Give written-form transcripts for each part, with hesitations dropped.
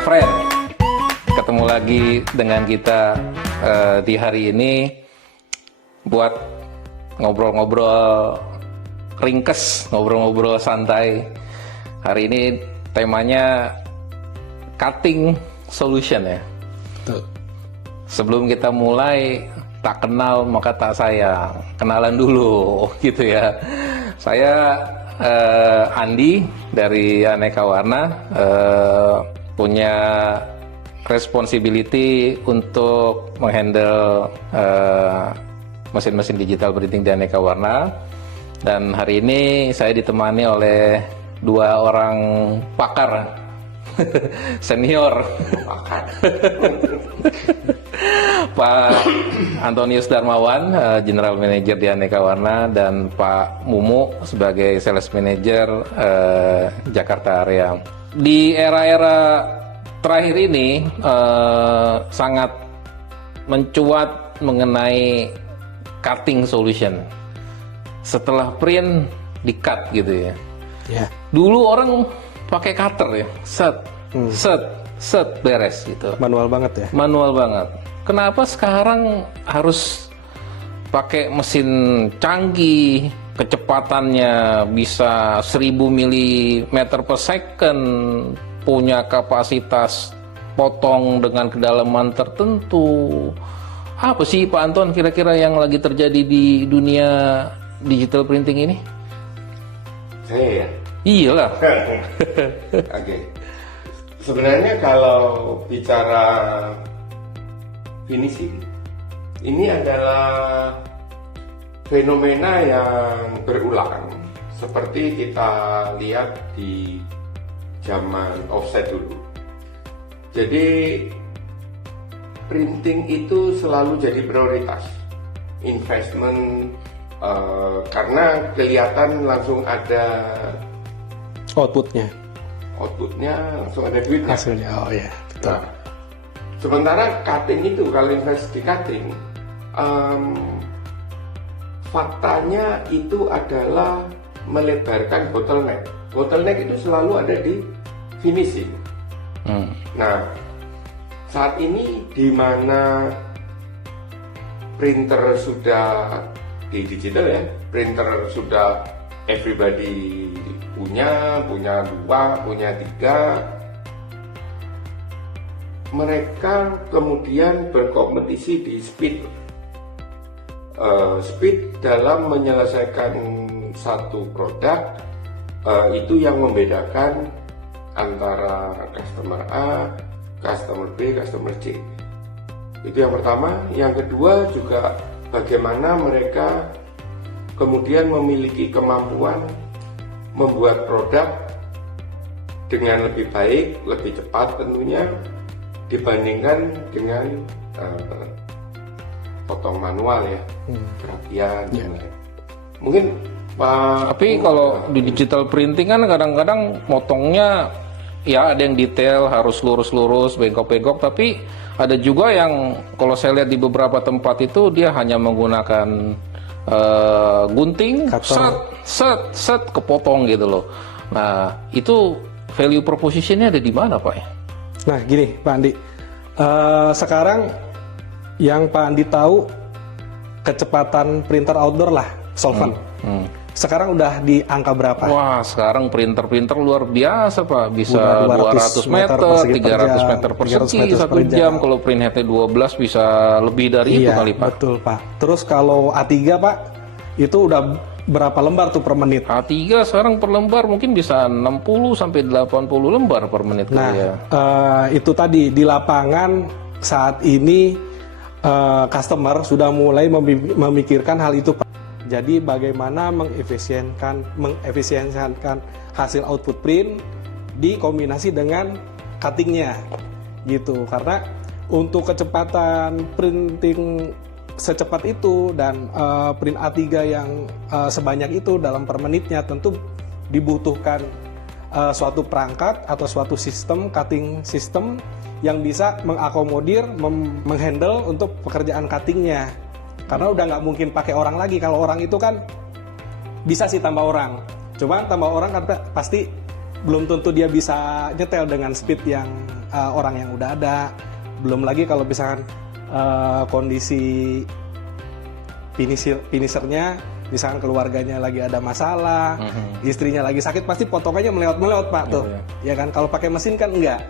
friend, ketemu lagi dengan kita di hari ini buat ngobrol-ngobrol ringkes, ngobrol-ngobrol santai. Hari ini temanya cutting solution ya. Betul. Sebelum kita mulai, tak kenal maka tak sayang, kenalan dulu gitu ya. Saya Andi dari Aneka Warna, punya responsibility untuk menghandle mesin-mesin digital printing di Aneka Warna. Dan hari ini saya ditemani oleh dua orang pakar senior, Pak Antonius Darmawan, General Manager di Aneka Warna, dan Pak Mumu sebagai Sales Manager Jakarta Area. Di era-era terakhir ini sangat mencuat mengenai cutting solution. Setelah print di-cut gitu ya. Ya. Dulu orang pakai cutter ya, set beres gitu. Manual banget ya. Manual banget. Kenapa sekarang harus pakai mesin canggih, kecepatannya bisa 1000 mm per second, punya kapasitas potong dengan kedalaman tertentu. Apa sih Pak Anton kira-kira yang lagi terjadi di dunia digital printing ini? Saya ya? Iyalah. Oke. Sebenarnya kalau bicara finishing, ini adalah fenomena yang berulang. Seperti kita lihat di zaman offset dulu. Jadi printing itu selalu jadi prioritas investment, karena kelihatan langsung ada Outputnya. langsung ada duitnya. Hasilnya. Oh ya, betul. Nah, sementara cutting itu, kalau invest di cutting, faktanya itu adalah melebarkan bottleneck. Bottleneck itu selalu ada di finishing. Nah, saat ini di mana printer sudah di digital ya, printer sudah everybody punya 2, punya 3. Mereka kemudian berkompetisi di speed dalam menyelesaikan satu produk. Itu yang membedakan antara customer A, customer B, customer C. Itu yang pertama. Yang kedua juga bagaimana mereka kemudian memiliki kemampuan membuat produk dengan lebih baik, lebih cepat tentunya dibandingkan dengan potong manual ya, kerapian. Mungkin Pak. Tapi kalau di digital printing kan kadang-kadang motongnya ya ada yang detail, harus lurus-lurus, bengkok-bengkok, tapi ada juga yang kalau saya lihat di beberapa tempat itu dia hanya menggunakan gunting, set kepotong gitu loh. Nah, itu value propositionnya ada di mana Pak ya? Nah gini Pak Andi, sekarang yang Pak Andi tahu kecepatan printer outdoor lah, solvent. Sekarang udah di angka berapa? Wah, sekarang printer luar biasa Pak, bisa 200 meter, 300 meter persegi satu jam. Kalau print headnya 12 bisa lebih dari itu kali Pak. Betul Pak. Terus kalau A3 Pak, itu udah berapa lembar tuh per menit? A3 sekarang per lembar mungkin bisa 60 sampai 80 lembar per menit. Nah, ya. Itu tadi di lapangan saat ini customer sudah mulai memikirkan hal itu Pak. Jadi bagaimana mengefisienkan hasil output print dikombinasi dengan cuttingnya gitu. Karena untuk kecepatan printing secepat itu dan print A3 yang sebanyak itu dalam per menitnya tentu dibutuhkan suatu perangkat atau suatu sistem, cutting system yang bisa mengakomodir, menghandle untuk pekerjaan cuttingnya. Karena udah nggak mungkin pakai orang lagi. Kalau orang itu kan bisa sih tambah orang, cuma tambah orang kan pasti belum tentu dia bisa nyetel dengan speed yang orang yang udah ada. Belum lagi kalau misalkan kondisi finishernya, misalkan keluarganya lagi ada masalah, istrinya lagi sakit, pasti potongannya melewat-melewat Pak tuh. Ya kan, kalau pakai mesin kan enggak.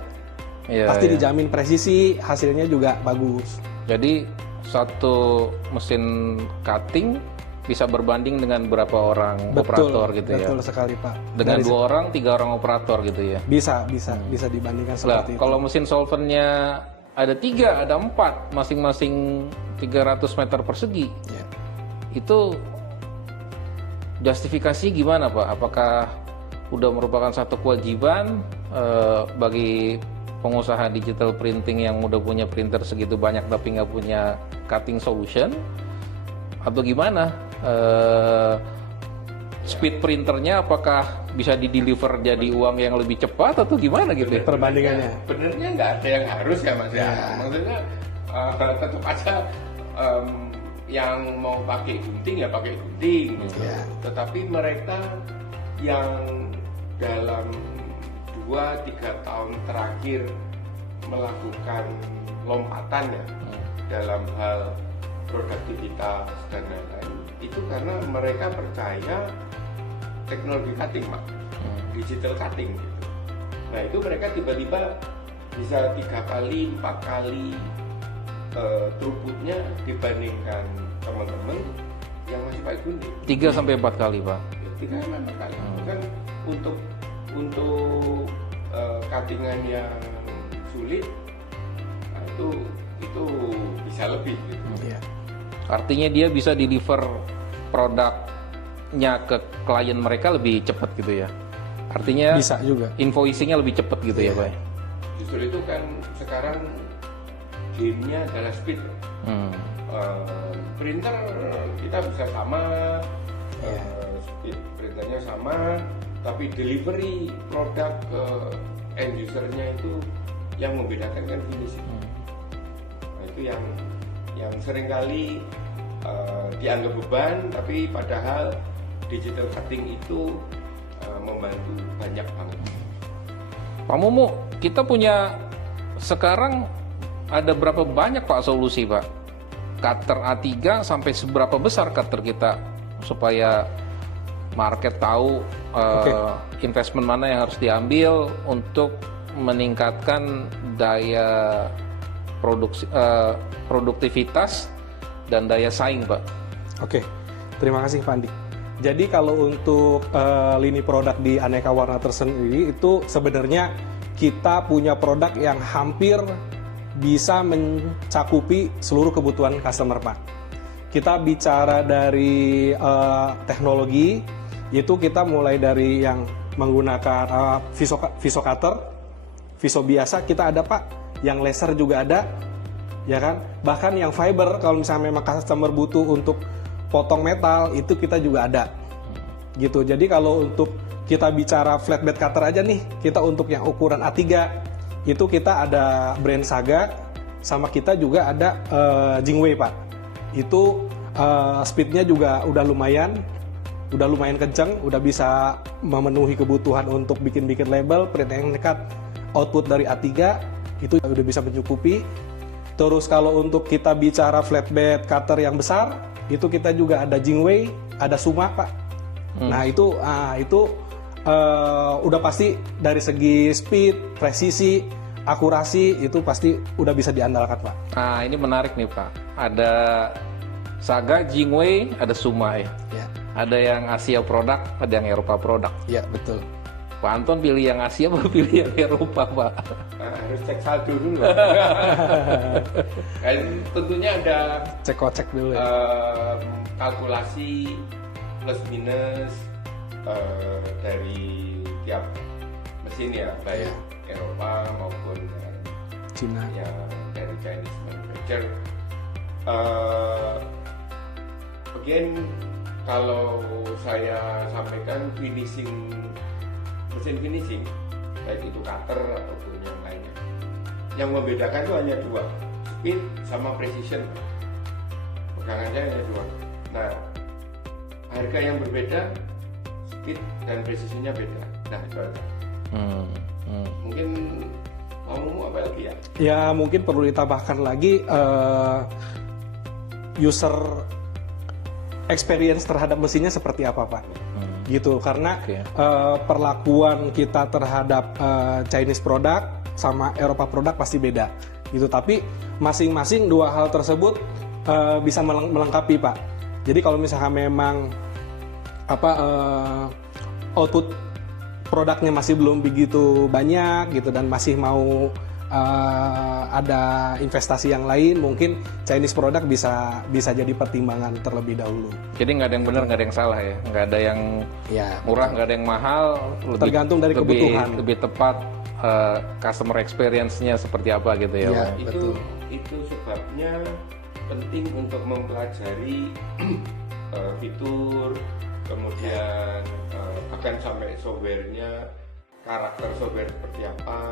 Pasti dijamin presisi, hasilnya juga bagus. Jadi satu mesin cutting bisa berbanding dengan berapa orang operator gitu ya? Betul sekali Pak. Dengan 2 orang, 3 orang operator gitu ya? Bisa dibandingkan seperti itu. Kalau mesin solventnya ada 3, ada 4, masing-masing 300 meter persegi, itu justifikasi gimana Pak? Apakah udah merupakan satu kewajiban bagi pengusaha digital printing yang udah punya printer segitu banyak tapi nggak punya cutting solution, atau gimana? Speed printernya apakah bisa di-deliver jadi uang yang lebih cepat atau gimana gitu ya? Perbandingannya. Sebenarnya nggak ada yang harus ya Mas ya. Maksudnya tetap aja yang mau pakai gunting ya pakai gunting gitu. Tetapi mereka yang dalam 2-3 tahun terakhir melakukan lompatan ya dalam hal produktivitas dan lain-lain, itu karena mereka percaya teknologi cutting Pak, digital cutting gitu. Nah itu mereka tiba-tiba bisa 3 kali, 4 kali throughputnya dibandingkan teman-teman yang masih pakai gunting. 3-4 kali Pak. 3-4 kali. Kan untuk cuttingan yang sulit, nah itu bisa lebih gitu. Artinya dia bisa deliver produknya ke klien mereka lebih cepat gitu ya. Artinya bisa juga. Invoicingnya lebih cepat gitu ya Pak. Justru itu kan sekarang game-nya adalah speed. Printer kita bisa sama, speed printernya sama, tapi delivery produk ke end usernya itu yang membedakan kan finishing. Nah, itu yang seringkali dianggap beban, tapi padahal digital cutting itu membantu banyak banget. Pak Mumu, kita punya sekarang ada berapa banyak Pak solusi Pak? Cutter A3 sampai seberapa besar cutter kita supaya market tahu investment mana yang harus diambil untuk meningkatkan daya produktivitas dan daya saing Pak. Oke, terima kasih Pak Andi. Jadi kalau untuk lini produk di Aneka Warna tersendiri itu sebenarnya kita punya produk yang hampir bisa mencakupi seluruh kebutuhan customer Pak. Kita bicara dari teknologi, itu kita mulai dari yang menggunakan viso cutter, viso biasa kita ada Pak, yang laser juga ada, ya kan? Bahkan yang fiber kalau misalnya memang customer butuh untuk potong metal itu kita juga ada, gitu. Jadi kalau untuk kita bicara flatbed cutter aja nih, kita untuk yang ukuran A3 itu kita ada brand Saga, sama kita juga ada Jingwei Pak. Itu speednya juga udah lumayan kenceng, udah bisa memenuhi kebutuhan untuk bikin label, print yang dekat, output dari A3 itu udah bisa mencukupi. Terus kalau untuk kita bicara flatbed cutter yang besar, itu kita juga ada Jingwei, ada Suma Pak. Nah itu udah pasti dari segi speed, presisi, akurasi itu pasti udah bisa diandalkan Pak. Nah ini menarik nih Pak. Ada Saga, Jingwei, ada Suma ya. Ada yang Asia produk, ada yang Eropa produk. Iya betul. Pak Anton pilih yang Asia atau pilih yang Eropa Pak? Nah, harus cek saldo dulu. Dan tentunya ada cek dulu ya. Kalkulasi plus minus dari tiap mesin ya, baik Eropa maupun Cina ya dari Chinese manufacturer. Again, kalau saya sampaikan mesin finishing baik itu cutter ataupun yang lainnya, yang membedakan itu hanya 2, speed sama precision. Pegangannya hanya 2. Nah, harga yang berbeda, speed dan precisionnya beda. Nah, Mungkin mau apa lagi ya? Ya mungkin perlu ditambahkan lagi user experience terhadap mesinnya seperti apa Pak? Gitu, karena perlakuan kita terhadap Chinese product sama Eropa product pasti beda. Gitu, tapi masing-masing dua hal tersebut bisa melengkapi Pak. Jadi kalau misalnya memang output produknya masih belum begitu banyak gitu dan masih mau ada investasi yang lain, mungkin Chinese product bisa jadi pertimbangan terlebih dahulu. Jadi nggak ada yang benar, nggak ada yang salah ya, nggak ada yang murah, nggak ada yang mahal. Tergantung dari kebutuhan. Lebih tepat customer experience-nya seperti apa gitu ya. Ya, Pak? Itu sebabnya penting untuk mempelajari fitur, kemudian bahkan sampai softwarenya, karakter software seperti apa,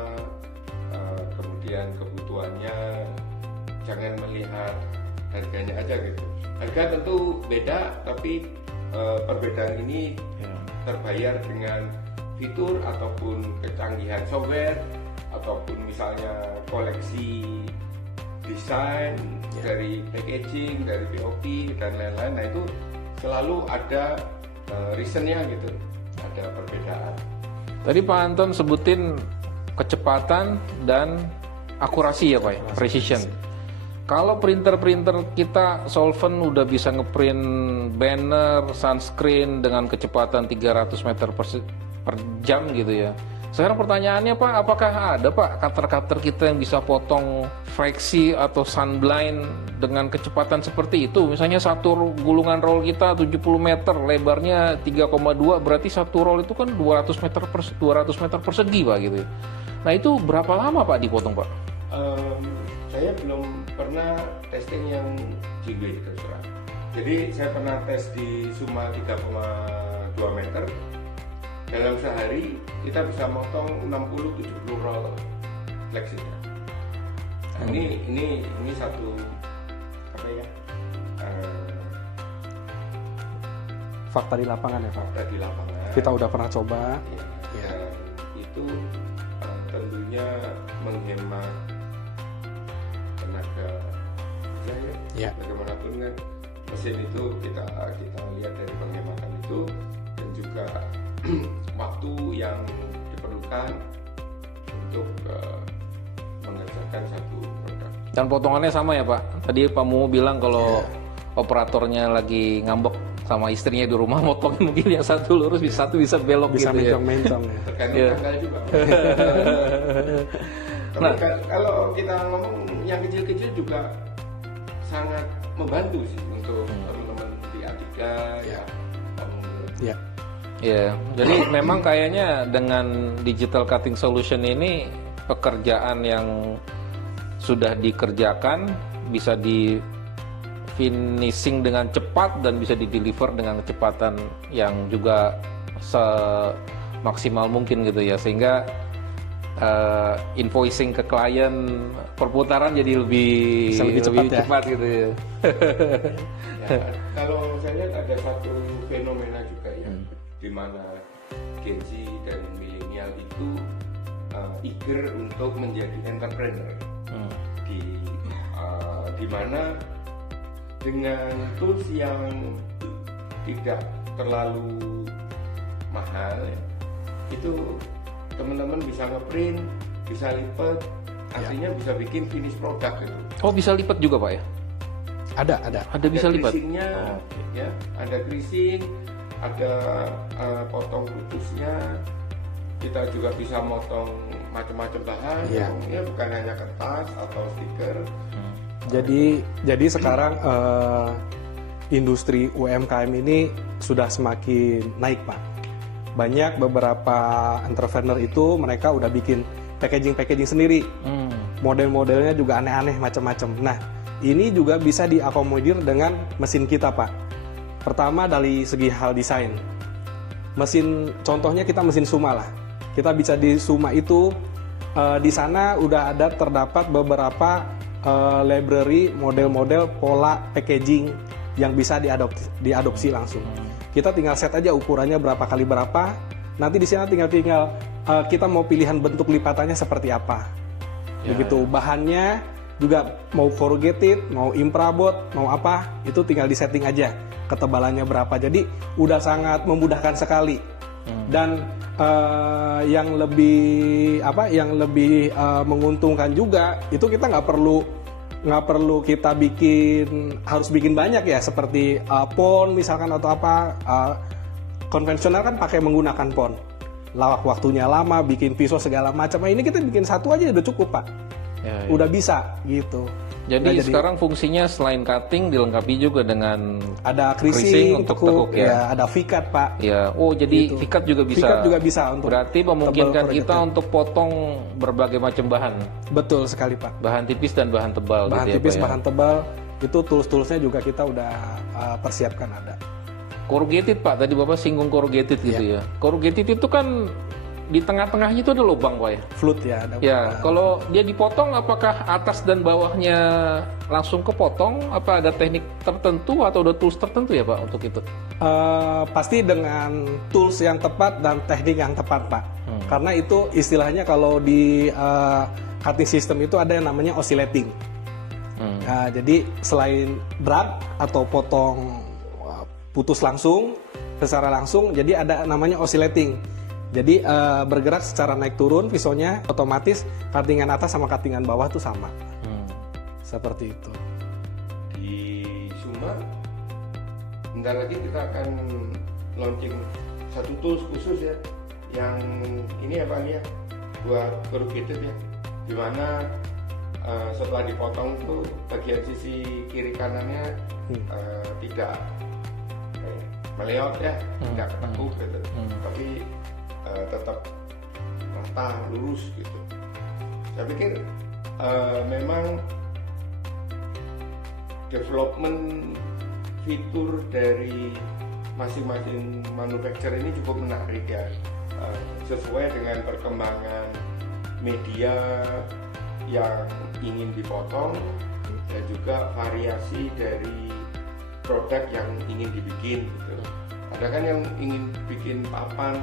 kemudian kebutuhannya, jangan melihat harganya aja gitu. Harga tentu beda, tapi perbedaan ini terbayar dengan fitur ataupun kecanggihan software ataupun misalnya koleksi desain dari packaging, dari POP dan lain-lain. Nah itu selalu ada reasonnya gitu, ada perbedaan. Tadi Pak Anton sebutin kecepatan dan akurasi ya Pak ya, precision. Kalau printer-printer kita solvent udah bisa ngeprint banner, sunscreen dengan kecepatan 300 meter per jam gitu ya. Sekarang pertanyaannya Pak, apakah ada Pak cutter-cutter kita yang bisa potong fraksi atau sunblind dengan kecepatan seperti itu? Misalnya satu gulungan roll kita 70 meter, lebarnya 3,2, berarti satu roll itu kan 200 meter persegi Pak gitu ya. Nah itu berapa lama Pak dipotong Pak? Saya belum pernah testing yang JW terus terang. Jadi saya pernah tes di Suma 3,2 meter. Dalam sehari kita bisa motong 60-70 roll fleksinya. Nah, ini satu apa ya? Fakta di lapangan ya Pak. Fakta di lapangan. Kita udah pernah coba. Ya. Itu tentunya menghemat tenaga kerja ya. Bagaimanapun kan mesin itu kita lihat dari penghematan itu dan juga waktu yang diperlukan untuk mengerjakan satu produk. Dan potongannya sama ya Pak? Tadi Pak Mumu bilang kalau operatornya lagi ngambek sama istrinya di rumah, motongnya mungkin yang satu lurus, satu bisa belok bisa gitu mencong-mencong ya. Tergantung tanggal juga. Nah, kalau kita ngomong yang kecil-kecil juga sangat membantu sih untuk teman-teman di A3 ya. Ya, jadi memang kayaknya dengan digital cutting solution ini pekerjaan yang sudah dikerjakan bisa di finishing dengan cepat dan bisa di-deliver dengan kecepatan yang juga semaksimal mungkin gitu ya, sehingga invoicing ke klien, perputaran jadi lebih cepat gitu ya. Kalau saya lihat ada satu fenomena juga ya, di mana Gen Z dan milenial itu eager untuk menjadi entrepreneur, di mana dengan tools yang tidak terlalu mahal ya, itu teman-teman bisa ngeprint, bisa lipat, artinya bisa bikin finish product gitu. Oh, bisa lipat juga Pak ya? Ada bisa lipat. Ya, ada creasing, ada potong putusnya. Kita juga bisa motong macam-macam bahan, ya bukan hanya kertas atau stiker. Jadi sekarang industri UMKM ini sudah semakin naik Pak. Banyak beberapa entrepreneur itu mereka udah bikin packaging sendiri. Model-modelnya juga aneh-aneh macam-macam. Nah, ini juga bisa diakomodir dengan mesin kita Pak. Pertama dari segi hal desain. Mesin, contohnya kita mesin Suma lah. Kita bisa di Suma itu di sana udah ada terdapat beberapa library model-model pola packaging yang bisa diadopsi langsung. Kita tinggal set aja ukurannya berapa kali berapa. Nanti di sana tinggal kita mau pilihan bentuk lipatannya seperti apa. Begitu. Bahannya juga mau corrugated, mau infraboard, mau apa, itu tinggal disetting aja ketebalannya berapa. Jadi udah sangat memudahkan sekali. Dan yang lebih menguntungkan juga itu kita nggak perlu kita harus bikin banyak ya, seperti pon misalkan atau apa. Konvensional kan pakai menggunakan pon, lawak waktunya lama, bikin pisau segala macam. Nah, ini kita bikin satu aja udah cukup Pak. Udah bisa gitu. Jadi sekarang fungsinya selain cutting dilengkapi juga dengan ada creasing untuk tekuk ya. Ada V-cut Pak. Ya, oh jadi Gitu. V-cut juga bisa. V-cut juga bisa untuk berarti memungkinkan tebal kita untuk potong berbagai macam bahan. Betul sekali Pak. Bahan tipis dan bahan tebal. Bahan gitu tipis, ya, Pak, bahan tebal, itu tools-toolsnya juga kita udah persiapkan ada. Corrugated Pak, tadi Bapak singgung corrugated gitu ya. Corrugated itu kan di tengah-tengahnya itu ada lubang Pak ya? Flut ya. Ada Ya, kalau dia dipotong apakah atas dan bawahnya langsung kepotong? Apa ada teknik tertentu atau ada tools tertentu ya Pak untuk itu? Pasti dengan tools yang tepat dan teknik yang tepat Pak. Karena itu istilahnya kalau di cutting system itu ada yang namanya oscillating. Nah, jadi selain drag atau potong putus langsung, secara langsung, jadi ada namanya oscillating. Jadi bergerak secara naik turun pisaunya, otomatis cuttingan atas sama cuttingan bawah tuh sama. Seperti itu. Di Suma, bentar lagi kita akan launching satu tools khusus ya, yang ini ya Pak ya, buat corrugated ya, dimana setelah dipotong tuh bagian sisi kiri kanannya tidak meleot ya, tidak ketekuk gitu, tapi tetap rata lurus gitu. Saya pikir memang development fitur dari masing-masing manufacturer ini cukup menarik ya, sesuai dengan perkembangan media yang ingin dipotong dan juga variasi dari produk yang ingin dibikin gitu. Ada kan yang ingin bikin papan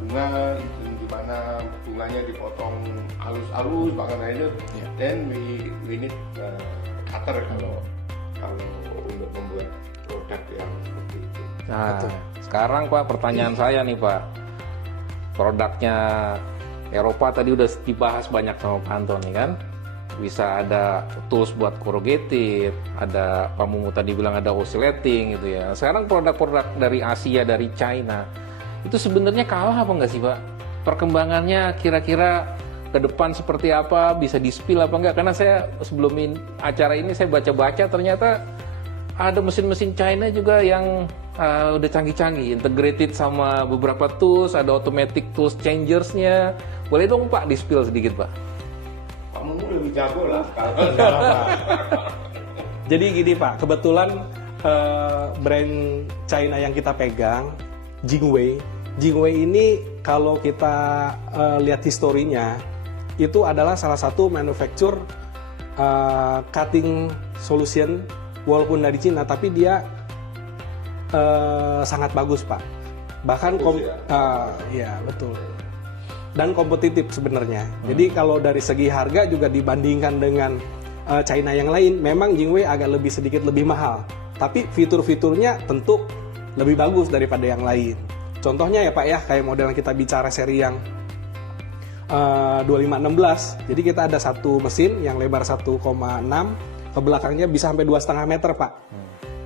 bunga itu di mana bunganya dipotong halus-halus bahkan itu, then we need cutter kalau untuk membuat produk yang seperti itu. Nah, sekarang Pak, pertanyaan saya nih Pak, produknya Eropa tadi udah dibahas banyak sama Pak Anton nih kan, bisa ada tools buat corrugated, ada Pak Mumu tadi bilang ada oscillating gitu ya. Sekarang produk-produk dari Asia, dari China, itu sebenarnya kalah apa enggak sih Pak? Perkembangannya kira-kira ke depan seperti apa, bisa di-spill apa enggak? Karena saya sebelum acara ini saya baca-baca ternyata ada mesin-mesin China juga yang udah canggih-canggih, integrated sama beberapa tools, ada automatic tools changersnya. Boleh dong Pak di-spill sedikit Pak? Kamu lebih jago lah. Jadi gini Pak, kebetulan brand China yang kita pegang, Jingwei ini kalau kita lihat historinya, itu adalah salah satu manufacturer cutting solution walaupun dari Cina, tapi dia sangat bagus Pak. Bahkan ya betul. Dan kompetitif sebenarnya. Jadi kalau dari segi harga juga dibandingkan dengan China yang lain, memang Jingwei agak sedikit lebih mahal. Tapi fitur-fiturnya tentu lebih bagus daripada yang lain. Contohnya ya Pak ya, kayak model yang kita bicara seri yang 2516. Jadi kita ada satu mesin yang lebar 1,6, ke belakangnya bisa sampai 2,5 meter Pak.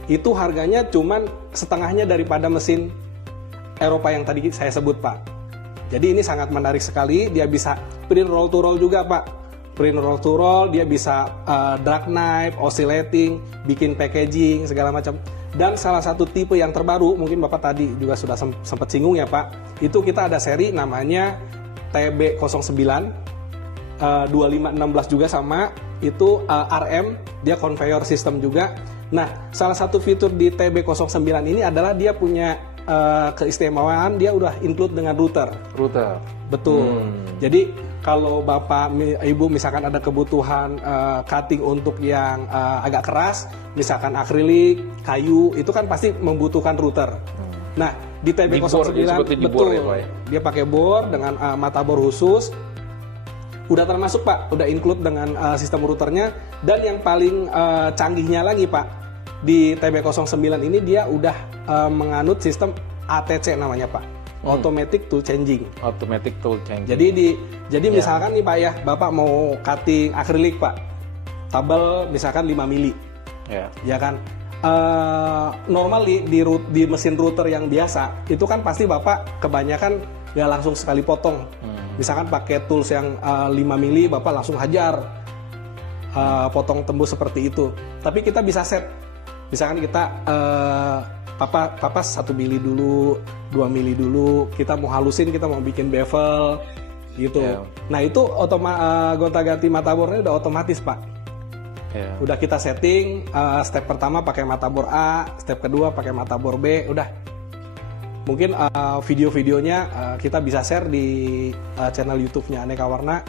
Itu harganya cuman setengahnya daripada mesin Eropa yang tadi saya sebut Pak. Jadi ini sangat menarik sekali, dia bisa print roll to roll juga Pak. Print roll to roll, dia bisa drag knife, oscillating, bikin packaging, segala macam. Dan salah satu tipe yang terbaru, mungkin Bapak tadi juga sudah sempat singgung ya Pak, itu kita ada seri namanya TB09, 2516 juga sama, itu RM, dia conveyor system juga. Nah, salah satu fitur di TB09 ini adalah dia punya keistimewaan, dia udah include dengan router. Betul. Jadi kalau Bapak Ibu misalkan ada kebutuhan cutting untuk yang agak keras, misalkan akrilik, kayu, itu kan pasti membutuhkan router. Nah, di TB09 seperti di bor ya, Pak, ya? dia pakai bor dengan mata bor khusus. Udah termasuk Pak, udah include dengan sistem routernya. Dan yang paling canggihnya lagi Pak, di TB09 ini dia udah menganut sistem ATC namanya Pak, Automatic Tool Changing. Automatic tool changing. Jadi misalkan nih Pak ya, Bapak mau cutting akrilik Pak, tabel misalkan 5 mili, ya kan. Normal di mesin router yang biasa itu kan pasti Bapak kebanyakan ya langsung sekali potong. Misalkan pakai tools yang 5 mili, Bapak langsung hajar potong tembus seperti itu. Tapi kita bisa set, misalkan kita Papa 1 mili dulu, 2 mili dulu, kita mau halusin, kita mau bikin bevel gitu. Nah itu gonta-ganti mata bornya udah otomatis Pak. Udah kita setting, step pertama pakai mata bor A, step kedua pakai mata bor B, udah. Mungkin video-videonya kita bisa share di channel YouTube-nya Aneka Warna.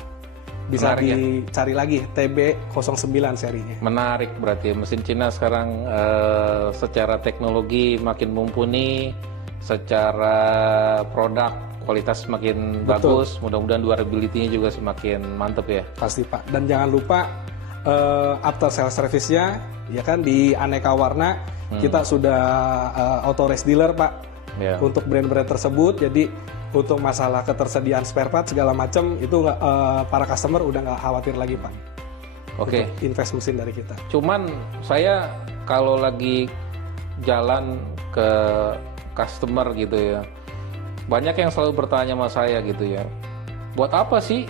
Bisa Menarik, dicari lagi TB09 serinya. Menarik berarti mesin Cina sekarang secara teknologi makin mumpuni, secara produk kualitas semakin bagus. Mudah-mudahan durability-nya juga semakin mantep ya. Pasti Pak. Dan jangan lupa after sales service-nya ya kan di Aneka Warna kita sudah authorized dealer Pak. Untuk brand-brand tersebut, jadi untuk masalah ketersediaan spare part segala macam itu para customer udah nggak khawatir lagi Pak. Oke. Invest mesin dari kita. Cuman saya kalau lagi jalan ke customer gitu ya, banyak yang selalu bertanya sama saya gitu ya, buat apa sih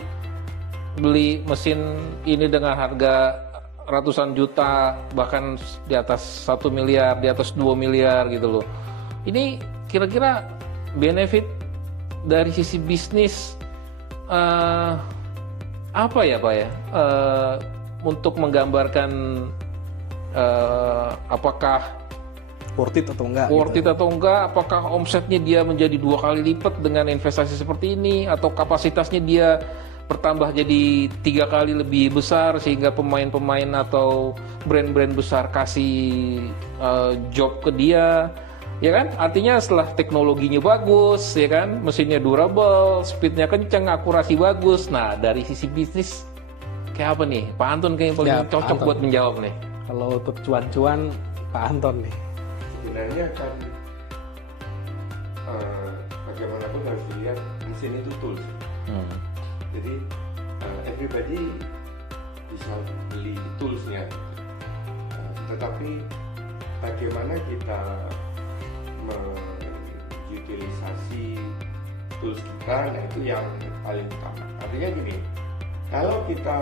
beli mesin ini dengan harga ratusan juta, bahkan di atas 1 miliar, di atas 2 miliar gitu loh. Ini kira-kira benefit dari sisi bisnis apa ya Pak ya, untuk menggambarkan apakah worth it atau enggak? Apakah omsetnya dia menjadi 2 kali lipat dengan investasi seperti ini, atau kapasitasnya dia bertambah jadi 3 kali lebih besar sehingga pemain-pemain atau brand-brand besar kasih job ke dia. Ya kan, artinya setelah teknologinya bagus, ya kan, mesinnya durable, speednya kenceng, akurasi bagus. Nah, dari sisi bisnis kayak apa nih? Pak Anton kayaknya paling cocok buat menjawab nih. Kalau untuk cuan-cuan, Pak Anton nih. Sebenarnya kan bagaimanapun harus dilihat mesin itu tools. Jadi everybody bisa beli toolsnya, tetapi bagaimana kita mengutilisasi tools kita, nah itu yang paling utama. Artinya gini, kalau kita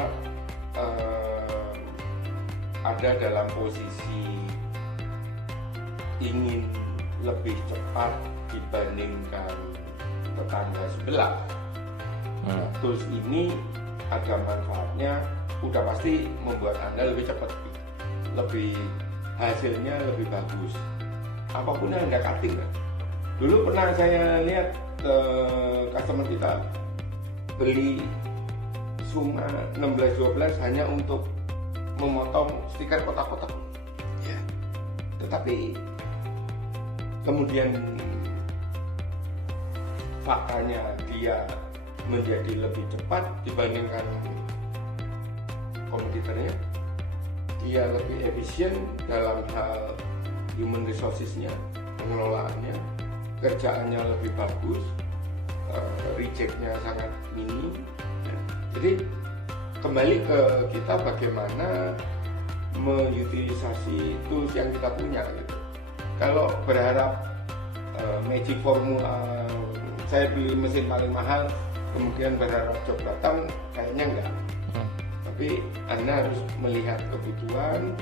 ada dalam posisi ingin lebih cepat dibandingkan tetangga sebelah, tools ini ada manfaatnya, udah pasti membuat Anda lebih cepat, lebih hasilnya lebih bagus. Apapun yang Anda cutting kan. Dulu pernah saya lihat customer kita beli Suma 1612 hanya untuk memotong stiker kotak-kotak. Tetapi kemudian faktanya dia menjadi lebih cepat dibandingkan kompetitornya, dia lebih efisien dalam hal human resources-nya, pengelolaannya, kerjaannya lebih bagus, reject-nya sangat minim. Jadi kembali ke kita bagaimana mengutilisasi tools yang kita punya gitu. Kalau berharap magic formula, saya beli mesin paling mahal kemudian berharap job datang, kayaknya enggak. Tapi Anda harus melihat kebutuhan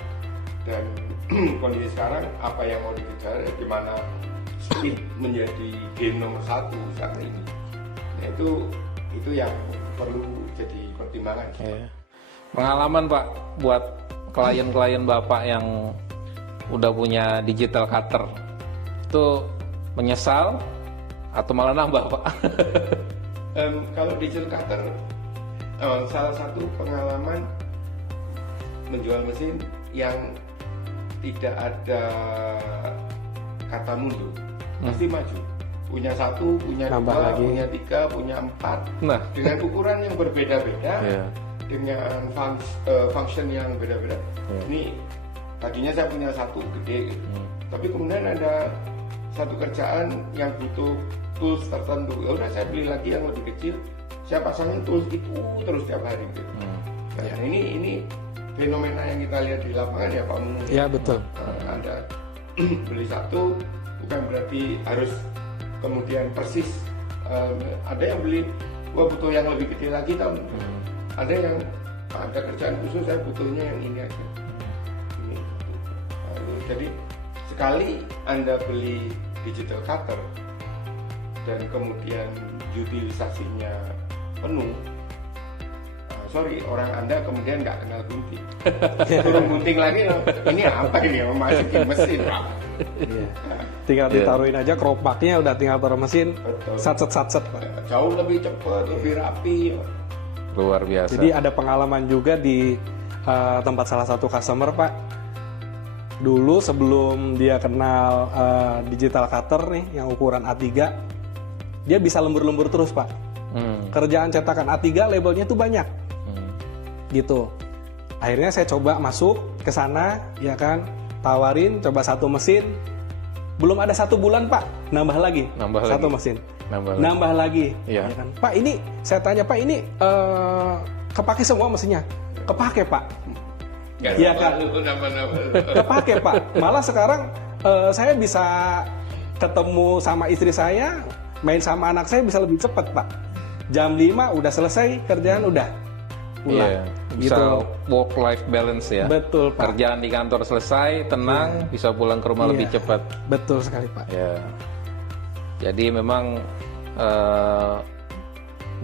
dan kondisi sekarang apa yang mau dikejar, gimana speed menjadi game nomor 1 saat ini. Nah, itu yang perlu jadi pertimbangan. Pengalaman Pak buat klien-klien Bapak yang udah punya digital cutter itu menyesal atau malah nambah Pak? Kalau digital cutter, salah satu pengalaman menjual mesin yang tidak ada kata mundur. pasti maju. Punya 1, punya Nambah 2, lagi. punya 3, punya 4 Nah, dengan ukuran yang berbeda-beda, iya. dengan function yang beda-beda. Ini tadinya saya punya 1 gede gitu. Tapi kemudian ada satu kerjaan yang butuh tools tertentu. Ya udah saya beli lagi yang lebih kecil. Saya pasangin tools itu terus tiap hari gitu. Nah, ini fenomena yang kita lihat di lapangan ya Pak Mumu. Ya betul. Anda beli 1 bukan berarti harus kemudian persis. Ada yang beli, wah butuh yang lebih gede lagi tahun. Ada yang ada kerjaan khusus, saya butuhnya yang ini aja. Ini. Jadi sekali Anda beli digital cutter dan kemudian utilisasinya penuh, sorry, orang Anda kemudian nggak kenal gunting. Turun gunting lagi, ini apa ini, memasukin mesin Pak. Iya. Tinggal ditaruhin aja keropaknya, udah tinggal taruh mesin, Betul. satset. Jauh lebih cepat, lebih rapi. Luar biasa. Jadi ada pengalaman juga di tempat salah satu customer Pak. Dulu sebelum dia kenal digital cutter nih yang ukuran A3, dia bisa lembur-lembur terus Pak. Kerjaan cetakan A3 labelnya tuh banyak. Gitu. Akhirnya saya coba masuk ke sana, ya kan, tawarin coba 1 mesin. Belum ada 1 bulan Pak, nambah lagi. Nambah 1 lagi. mesin. Nambah Nambah lagi. Iya. Ya kan? Pak ini, saya tanya Pak ini kepake semua mesinnya? Kepake Pak. Iya kan? Kepake Pak. Malah sekarang saya bisa ketemu sama istri saya, main sama anak saya bisa lebih cepat Pak. Jam 5 udah selesai kerjaan, udah pulang. Iya, bisa work life balance ya. Betul Pak. Kerjaan di kantor selesai, tenang, bisa pulang ke rumah lebih Iya. cepat. Betul sekali Pak. Ya. Jadi memang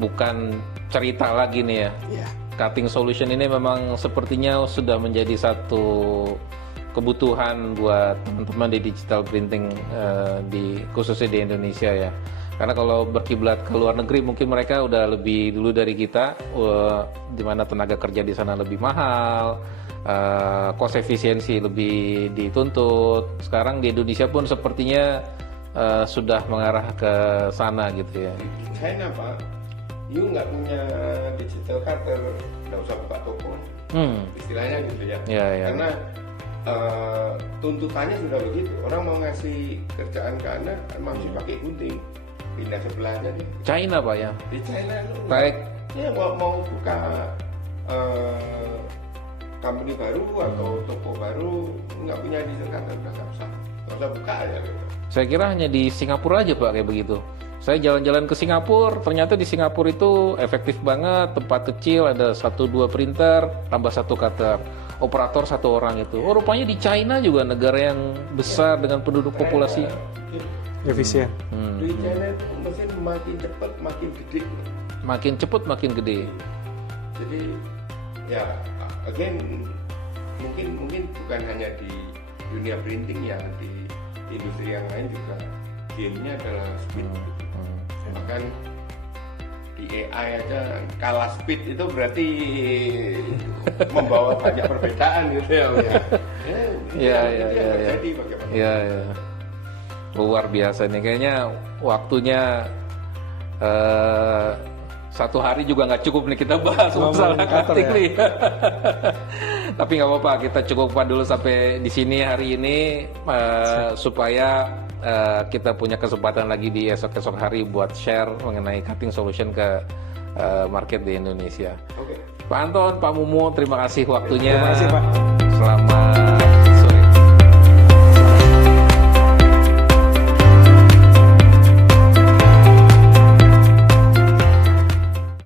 bukan cerita lagi nih ya. Iya. Cutting solution ini memang sepertinya sudah menjadi satu kebutuhan buat teman-teman di digital printing khususnya di Indonesia ya. Karena kalau berkiblat ke luar negeri mungkin mereka udah lebih dulu dari kita, di mana tenaga kerja di sana lebih mahal, cost efisiensi lebih dituntut. Sekarang di Indonesia pun sepertinya sudah mengarah ke sana gitu ya. Di China Pak, you nggak punya digital cutter, nggak usah buka toko. Istilahnya gitu ya. Iya, iya. Karena tuntutannya sudah begitu. Orang mau ngasih kerjaan ke Anda, masih pakai gunting. Pindah sebelahnya nih. China Pak ya. Di China lu Baik. ya mau buka company baru atau toko baru, nggak punya digital cutter, nggak usah buka aja gitu. Saya kira hanya di Singapura aja Pak kayak begitu. Saya jalan-jalan ke Singapura, ternyata di Singapura itu efektif banget, tempat kecil ada 1-2 printer, tambah 1 cutter, operator 1 orang itu. Oh rupanya di China juga negara yang besar dengan penduduk populasi. Efisien. Di China itu mesin makin cepat makin gede. Makin cepet makin gede. Jadi ya again mungkin bukan hanya di dunia printing ya, di industri yang lain juga game-nya adalah speed. Bahkan di AI aja kalah speed itu berarti membawa banyak perbedaan gitu ya. Iya. Jadi bagaimana? Iya. Luar biasa nih, kayaknya waktunya 1 hari juga nggak cukup nih kita bahas masalah cutting ya. nih. Tapi nggak apa-apa, kita cukupkan dulu sampai di sini hari ini supaya kita punya kesempatan lagi di esok-esok hari buat share mengenai cutting solution ke market di Indonesia. Oke. Pak Anton, Pak Mumu, terima kasih waktunya. Terima kasih Pak. Selamat